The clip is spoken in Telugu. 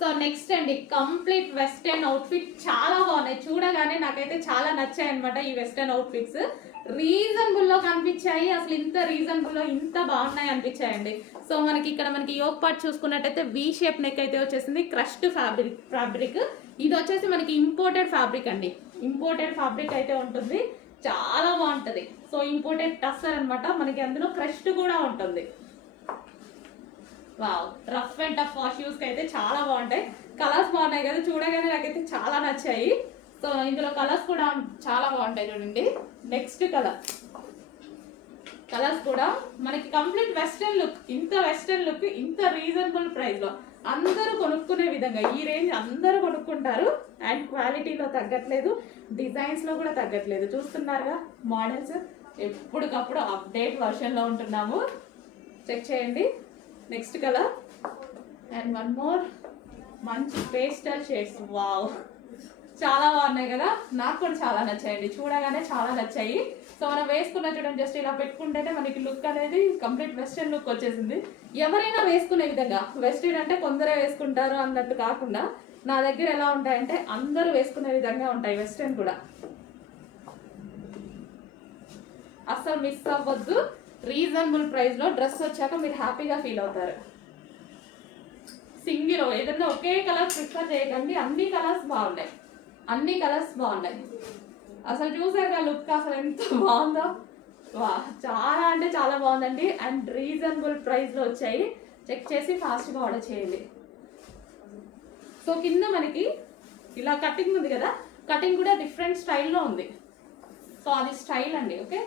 సో నెక్స్ట్ అండి, కంప్లీట్ వెస్టర్న్ అవుట్ఫిట్ చాలా బాగున్నాయి. చూడగానే నాకైతే చాలా నచ్చాయి అనమాట ఈ వెస్టర్న్ అవుట్ఫిట్స్. రీజనబుల్ లో కనిపించాయి. అసలు ఇంత రీజనబుల్ లో ఇంత బాగున్నాయి అనిపించాయండి. సో మనకి ఇక్కడ మనకి యోక్ పార్ట్ చూసుకున్నట్టయితే వి షేప్ నెక్ అయితే వచ్చేసింది. Crushed fabric. ఇది వచ్చేసి మనకి ఇంపోర్టెడ్ ఫ్యాబ్రిక్ అండి. ఇంపోర్టెడ్ ఫ్యాబ్రిక్ అయితే ఉంటుంది, చాలా బాగుంటది. సో ఇంపోర్టెడ్ టస్సర్ అనమాట. మనకి అందులో క్రష్డ్ కూడా ఉంటుంది. Wow, rough and tough shoes కి అయితే చాలా బాగుంటాయి. కలర్స్ బాగున్నాయి కదా, చూడగానే నాకైతే చాలా నచ్చాయి. సో ఇందులో కలర్స్ కూడా చాలా బాగుంటాయి చూడండి. నెక్స్ట్ కలర్స్ కూడా మనకి కంప్లీట్ వెస్టర్న్ లుక్. ఇంత వెస్టర్న్ లుక్ ఇంత రీజనబుల్ ప్రైస్ లో అందరూ కొనుక్కునే విధంగా ఈ రేంజ్ అందరూ కొనుక్కుంటారు. అండ్ క్వాలిటీలో తగ్గట్లేదు, డిజైన్స్ లో కూడా తగ్గట్లేదు. చూస్తున్నారుగా మోడల్స్ ఎప్పటికప్పుడు అప్డేట్ వర్షన్ లో ఉంటున్నాము. చెక్ చేయండి. Next colour and one more మంచి పేస్టల్ షేడ్స్. వావ్, చాలా బాగున్నాయి కదా, నాకు కూడా చాలా నచ్చాయండి. చూడగానే చాలా నచ్చాయి. సో మనం వేసుకున్న చూడండి, జస్ట్ ఇలా పెట్టుకుంటేనే మనకి లుక్ అనేది కంప్లీట్ వెస్టర్న్ లుక్ వచ్చేసింది. ఎవరైనా వేసుకునే విధంగా, వెస్టర్న్ అంటే కొందరే వేసుకుంటారు అన్నట్టు కాకుండా నా దగ్గర ఎలా ఉంటాయంటే అందరూ వేసుకునే విధంగా ఉంటాయి వెస్టర్న్ కూడా. అస్సలు మిస్ అవ్వద్దు. రీజనబుల్ ప్రైస్ లో డ్రెస్ వచ్చాక మీరు హ్యాపీగా ఫీల్ అవుతారు. సింగిల్ ఏదన్నా ఒకే కలర్ ప్రిఫర్ చేయకండి, అన్ని కలర్స్ బాగున్నాయి. అన్ని కలర్స్ బాగున్నాయి. అసలు చూసారుగా లుక్ అసలు ఎంత బాగుందో. వా, చాలా అంటే చాలా బాగుందండి. అండ్ రీజనబుల్ ప్రైస్ లో వచ్చాయి. చెక్ చేసి ఫాస్ట్ గా ఆర్డర్ చేయండి. సో కింద మనకి ఇలా కటింగ్ ఉంది కదా, కటింగ్ కూడా డిఫరెంట్ స్టైల్లో ఉంది. సో అది స్టైల్ అండి. ఓకే.